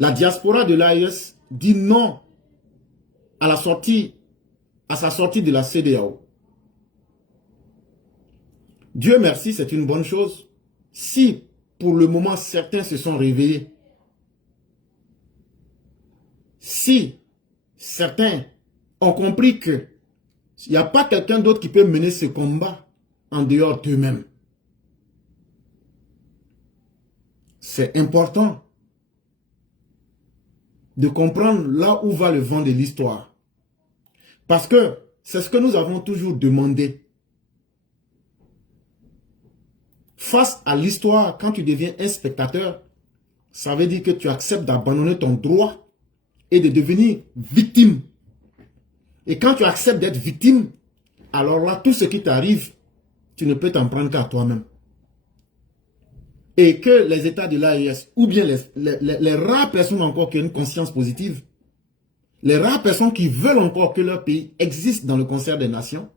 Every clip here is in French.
La diaspora de l'AES dit non à sa sortie de la CEDEAO. Dieu merci, c'est une bonne chose. Si, pour le moment, certains se sont réveillés, si certains ont compris que il n'y a pas quelqu'un d'autre qui peut mener ce combat en dehors d'eux-mêmes, c'est important de comprendre là où va le vent de l'histoire. Parce que c'est ce que nous avons toujours demandé. Face à l'histoire, quand tu deviens un spectateur, ça veut dire que tu acceptes d'abandonner ton droit et de devenir victime. Et quand tu acceptes d'être victime, alors là, tout ce qui t'arrive, tu ne peux t'en prendre qu'à toi-même. Et que les États de l'AES, ou bien les rares personnes encore qui ont une conscience positive, les rares personnes qui veulent encore que leur pays existe dans le concert des nations,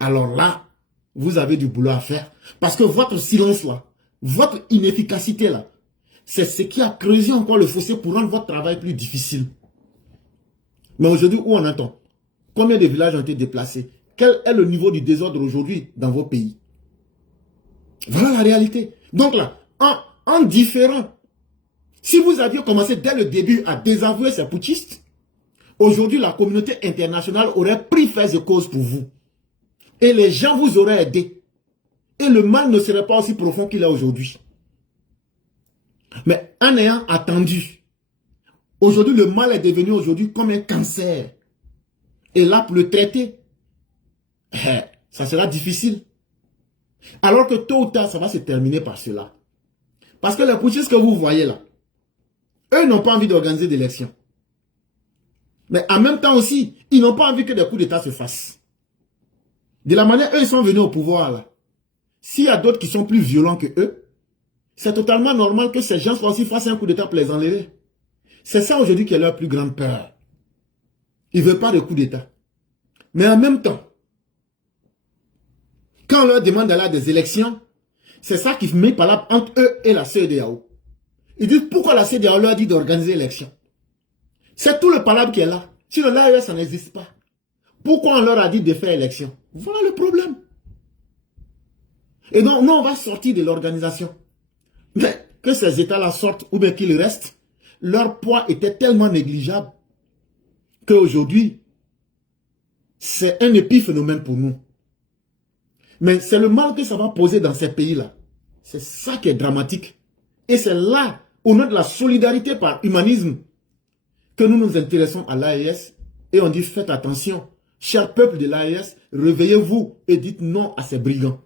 alors là, vous avez du boulot à faire. Parce que votre silence là, votre inefficacité là, c'est ce qui a creusé encore le fossé pour rendre votre travail plus difficile. Mais aujourd'hui, où on attend? Combien de villages ont été déplacés? Quel est le niveau du désordre aujourd'hui dans vos pays? Voilà la réalité. Donc là, en différent, si vous aviez commencé dès le début à désavouer ces putschistes, aujourd'hui la communauté internationale aurait pris fait de cause pour vous. Et les gens vous auraient aidé. Et le mal ne serait pas aussi profond qu'il est aujourd'hui. Mais en ayant attendu, aujourd'hui le mal est devenu aujourd'hui comme un cancer. Et là, pour le traiter, ça sera difficile. Alors que tôt ou tard, ça va se terminer par cela. Parce que les putschistes que vous voyez là, eux n'ont pas envie d'organiser d'élections. Mais en même temps aussi, ils n'ont pas envie que des coups d'État se fassent. De la manière, eux, ils sont venus au pouvoir là. S'il y a d'autres qui sont plus violents que eux, c'est totalement normal que ces gens aussi fassent un coup d'État pour les enlever. C'est ça aujourd'hui qui est leur plus grande peur. Ils ne veulent pas de coup d'État. Mais en même temps, quand on leur demande d'aller à des élections, c'est ça qui met par là entre eux et la CEDEAO. Ils disent pourquoi la CEDEAO leur dit d'organiser l'élection. C'est tout le palabre qui est là. Si le l'AES, ça n'existe pas. Pourquoi on leur a dit de faire élection? Voilà le problème. Et donc, nous, on va sortir de l'organisation. Mais que ces États-là sortent ou bien qu'ils restent, leur poids était tellement négligeable qu'aujourd'hui, c'est un épiphénomène pour nous. Mais c'est le mal que ça va poser dans ces pays-là. C'est ça qui est dramatique. Et c'est là, au nom de la solidarité par humanisme, que nous nous intéressons à l'AES et on dit faites attention. Cher peuple de l'AES, réveillez-vous et dites non à ces brigands.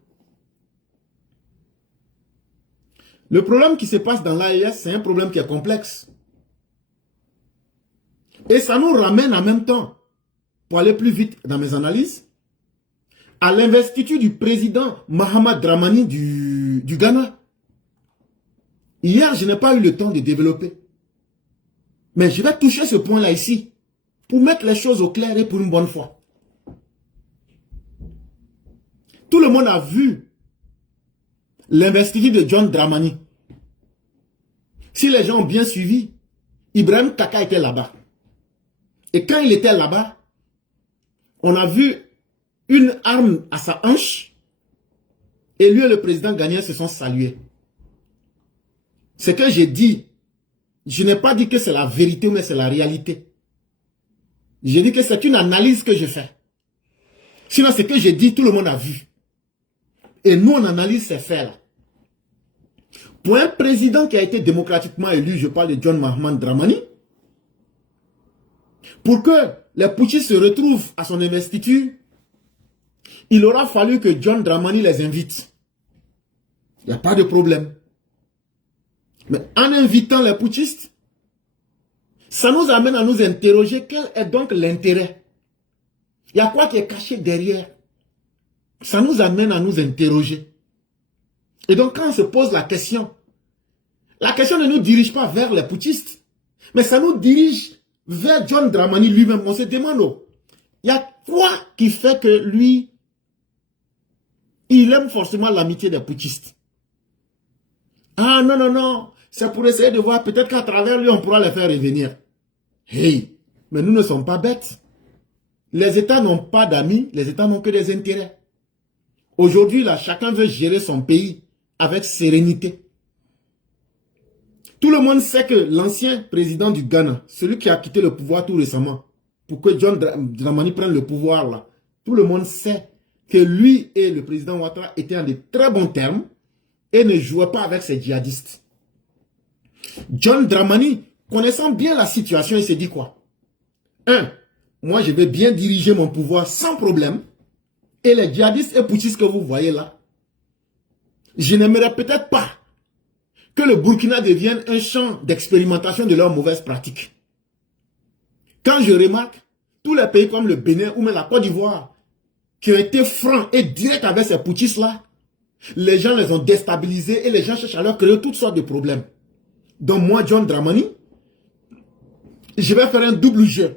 Le problème qui se passe dans l'AES, c'est un problème qui est complexe. Et ça nous ramène en même temps, pour aller plus vite dans mes analyses, à l'investiture du président Mahatma Dramani du Ghana. Hier, je n'ai pas eu le temps de développer. Mais je vais toucher ce point-là ici, pour mettre les choses au clair et pour une bonne fois. Tout le monde a vu l'investiture de John Dramani. Si les gens ont bien suivi, Ibrahim Kaka était là-bas. Et quand il était là-bas, on a vu une arme à sa hanche et lui et le président ghanéen se sont salués. Ce que j'ai dit, je n'ai pas dit que c'est la vérité, mais c'est la réalité. J'ai dit que c'est une analyse que je fais. Sinon, ce que j'ai dit, tout le monde a vu. Et nous, on analyse ces faits-là. Pour un président qui a été démocratiquement élu, je parle de John Mahatma Dramani, pour que les putschistes se retrouvent à son investiture, il aura fallu que John Dramani les invite. Il n'y a pas de problème. Mais en invitant les putschistes, ça nous amène à nous interroger quel est donc l'intérêt. Il y a quoi qui est caché derrière? Ça nous amène à nous interroger. Et donc quand on se pose la question ne nous dirige pas vers les putschistes, mais ça nous dirige vers John Dramani lui-même. On se demande, oh, il y a quoi qui fait que lui, il aime forcément l'amitié des putschistes? Ah non, non, non, C'est pour essayer de voir peut-être qu'à travers lui, on pourra les faire revenir. Hey, mais nous ne sommes pas bêtes. Les États n'ont pas d'amis, les États n'ont que des intérêts. Aujourd'hui, là, chacun veut gérer son pays avec sérénité. Tout le monde sait que l'ancien président du Ghana, celui qui a quitté le pouvoir tout récemment, pour que John Dramani prenne le pouvoir là, tout le monde sait que lui et le président Ouattara étaient en de très bons termes et ne jouaient pas avec ces djihadistes. John Dramani, connaissant bien la situation, il s'est dit quoi? Moi je vais bien diriger mon pouvoir sans problème. Et les djihadistes et putschistes que vous voyez là, je n'aimerais peut-être pas que le Burkina devienne un champ d'expérimentation de leurs mauvaises pratiques. Quand je remarque tous les pays comme le Bénin ou même la Côte d'Ivoire qui ont été francs et directs avec ces putschistes là, les gens les ont déstabilisés et les gens cherchent à leur créer toutes sortes de problèmes. Donc moi, John Dramani, je vais faire un double jeu.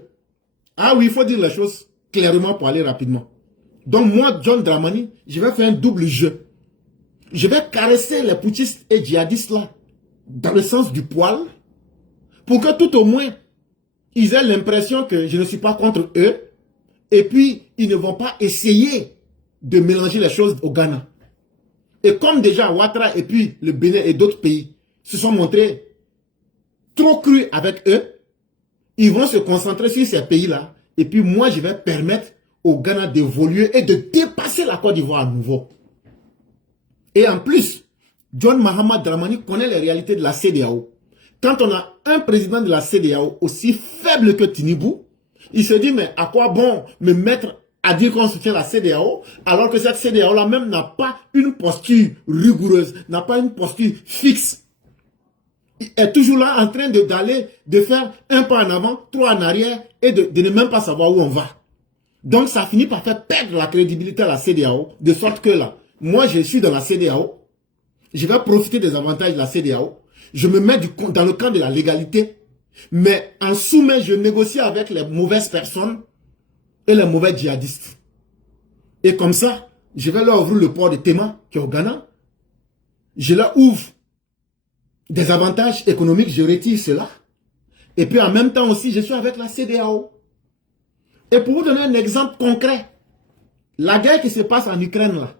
Ah oui, il faut dire les choses clairement pour aller rapidement. Donc moi, John Dramani, je vais faire un double jeu. Je vais caresser les putschistes et djihadistes là, dans le sens du poil, pour que tout au moins, ils aient l'impression que je ne suis pas contre eux, et puis ils ne vont pas essayer de mélanger les choses au Ghana. Et comme déjà Ouattara et puis le Bénin et d'autres pays se sont montrés trop crus avec eux, ils vont se concentrer sur ces pays-là, et puis moi je vais permettre au Ghana d'évoluer et de dépasser la Côte d'Ivoire à nouveau. Et en plus, John Mahama Dramani connaît les réalités de la CEDEAO. Quand on a un président de la CEDEAO aussi faible que Tinubu, il se dit, mais à quoi bon me mettre à dire qu'on soutient la CEDEAO, alors que cette CEDEAO-là même n'a pas une posture rigoureuse, n'a pas une posture fixe. Il est toujours là en train de faire un pas en avant, trois en arrière, et de ne même pas savoir où on va. Donc ça finit par faire perdre la crédibilité à la CEDEAO, de sorte que là, moi je suis dans la CEDEAO, je vais profiter des avantages de la CEDEAO, je me mets dans le camp de la légalité, mais en sous-main, je négocie avec les mauvaises personnes et les mauvais djihadistes. Et comme ça, je vais leur ouvrir le port de Tema, qui est au Ghana, je leur ouvre des avantages économiques, je retire cela, et puis en même temps aussi, je suis avec la CEDEAO. Et pour vous donner un exemple concret, la guerre qui se passe en Ukraine là,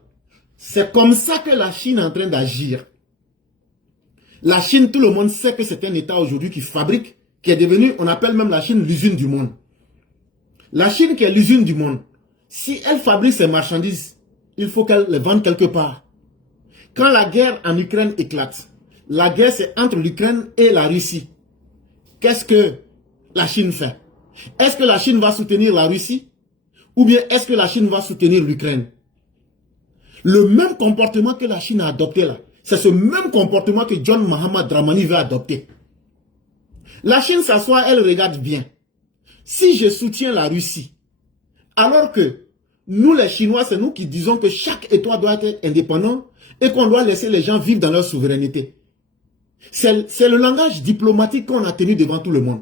c'est comme ça que la Chine est en train d'agir. La Chine, tout le monde sait que c'est un État aujourd'hui qui fabrique, qui est devenu, on appelle même la Chine l'usine du monde. La Chine qui est l'usine du monde, si elle fabrique ses marchandises, il faut qu'elle les vende quelque part. Quand la guerre en Ukraine éclate, la guerre c'est entre l'Ukraine et la Russie. Qu'est-ce que la Chine fait? Est-ce que la Chine va soutenir la Russie? Ou bien est-ce que la Chine va soutenir l'Ukraine? Le même comportement que la Chine a adopté là, c'est ce même comportement que John Mahama Dramani veut adopter. La Chine s'assoit, elle regarde bien. Si je soutiens la Russie, alors que nous les Chinois, c'est nous qui disons que chaque État doit être indépendant et qu'on doit laisser les gens vivre dans leur souveraineté. C'est le langage diplomatique qu'on a tenu devant tout le monde.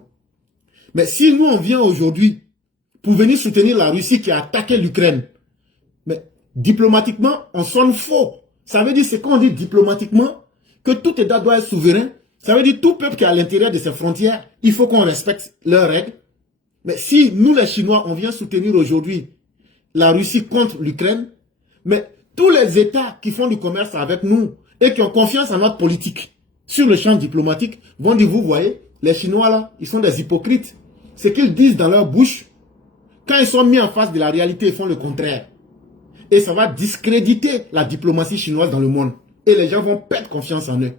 Mais si nous on vient aujourd'hui pour venir soutenir la Russie qui a attaqué l'Ukraine, mais diplomatiquement, on sonne faux. Ça veut dire, c'est quand on dit diplomatiquement que tout État doit être souverain. Ça veut dire tout peuple qui est à l'intérieur de ses frontières, il faut qu'on respecte leurs règles. Mais si nous les Chinois, on vient soutenir aujourd'hui la Russie contre l'Ukraine, mais tous les États qui font du commerce avec nous et qui ont confiance en notre politique sur le champ diplomatique vont dire, vous voyez, les Chinois là, ils sont des hypocrites. Ce qu'ils disent dans leur bouche, quand ils sont mis en face de la réalité, ils font le contraire. Et ça va discréditer la diplomatie chinoise dans le monde. Et les gens vont perdre confiance en eux.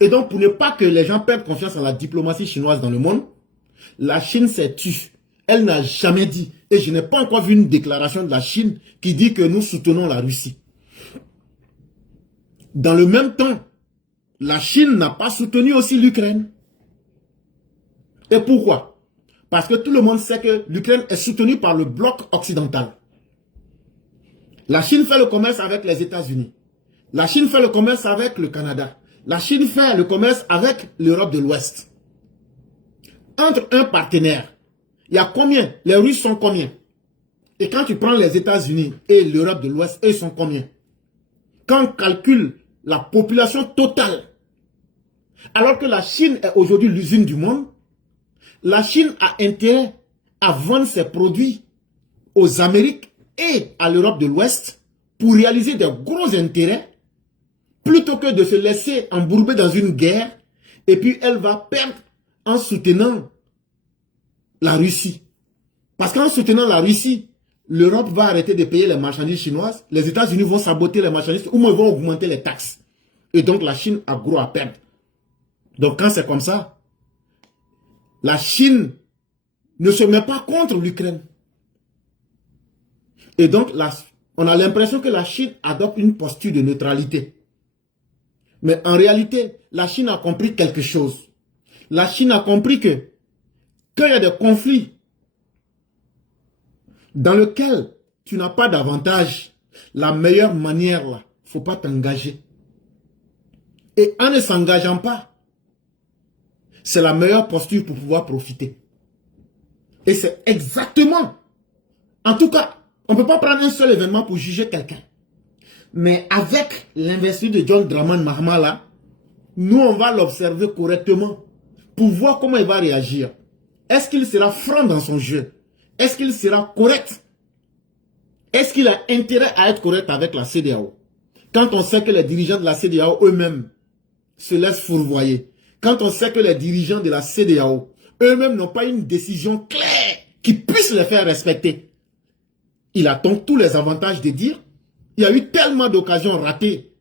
Et donc, pour ne pas que les gens perdent confiance en la diplomatie chinoise dans le monde, la Chine s'est tue. Elle n'a jamais dit, et je n'ai pas encore vu une déclaration de la Chine qui dit que nous soutenons la Russie. Dans le même temps, la Chine n'a pas soutenu aussi l'Ukraine. Et pourquoi? Parce que tout le monde sait que l'Ukraine est soutenue par le bloc occidental. La Chine fait le commerce avec les États-Unis. La Chine fait le commerce avec le Canada. La Chine fait le commerce avec l'Europe de l'Ouest. Entre un partenaire, il y a combien? Les Russes sont combien? Et quand tu prends les États-Unis et l'Europe de l'Ouest, ils sont combien? Quand on calcule la population totale Alors que la Chine est aujourd'hui l'usine du monde, la Chine a intérêt à vendre ses produits aux Amériques et à l'Europe de l'Ouest pour réaliser de gros intérêts plutôt que de se laisser embourber dans une guerre et puis elle va perdre en soutenant la Russie. Parce qu'en soutenant la Russie, l'Europe va arrêter de payer les marchandises chinoises, les États-Unis vont saboter les marchandises ou ils vont augmenter les taxes. Et donc la Chine a gros à perdre. Donc quand c'est comme ça, la Chine ne se met pas contre l'Ukraine. Et donc on a l'impression que la Chine adopte une posture de neutralité. Mais en réalité, la Chine a compris quelque chose. La Chine a compris que quand il y a des conflits dans lesquels tu n'as pas d'avantage, la meilleure manière, là, il ne faut pas t'engager. Et en ne s'engageant pas, c'est la meilleure posture pour pouvoir profiter. Et c'est exactement, en tout cas, on ne peut pas prendre un seul événement pour juger quelqu'un. Mais avec l'investiture de John Dramani Mahama là, nous on va l'observer correctement pour voir comment il va réagir. Est-ce qu'il sera franc dans son jeu? Est-ce qu'il sera correct? Est-ce qu'il a intérêt à être correct avec la CEDEAO? Quand on sait que les dirigeants de la CEDEAO eux-mêmes se laissent fourvoyer. Quand on sait que les dirigeants de la CEDEAO eux-mêmes n'ont pas une décision claire qui puisse les faire respecter. Il a donc tous les avantages de dire il y a eu tellement d'occasions ratées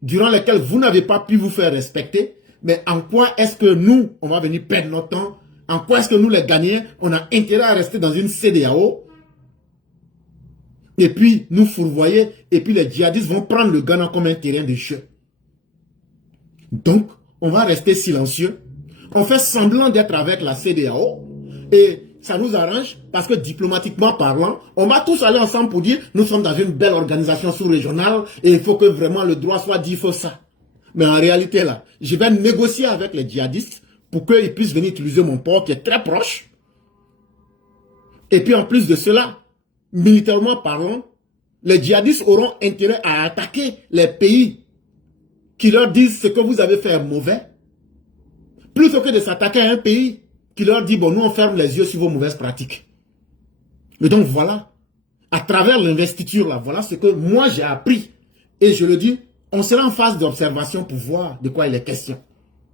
durant lesquelles vous n'avez pas pu vous faire respecter, mais en quoi est-ce que nous, on va venir perdre notre temps? En quoi est-ce que nous, les gagnants, on a intérêt à rester dans une CEDEAO et puis nous fourvoyer, et puis les djihadistes vont prendre le Ghana comme un terrain de jeu. Donc, on va rester silencieux. On fait semblant d'être avec la CEDEAO et ça nous arrange parce que diplomatiquement parlant, on va tous aller ensemble pour dire nous sommes dans une belle organisation sous-régionale et il faut que vraiment le droit soit dit, il faut ça. Mais en réalité là, je vais négocier avec les djihadistes pour qu'ils puissent venir utiliser mon port qui est très proche. Et puis en plus de cela, militairement parlant, les djihadistes auront intérêt à attaquer les pays qui leur disent ce que vous avez fait est mauvais, plutôt que de s'attaquer à un pays qui leur dit, bon, nous on ferme les yeux sur vos mauvaises pratiques. Et donc voilà, à travers l'investiture là, voilà ce que moi j'ai appris. Et je le dis, on sera en phase d'observation pour voir de quoi il est question.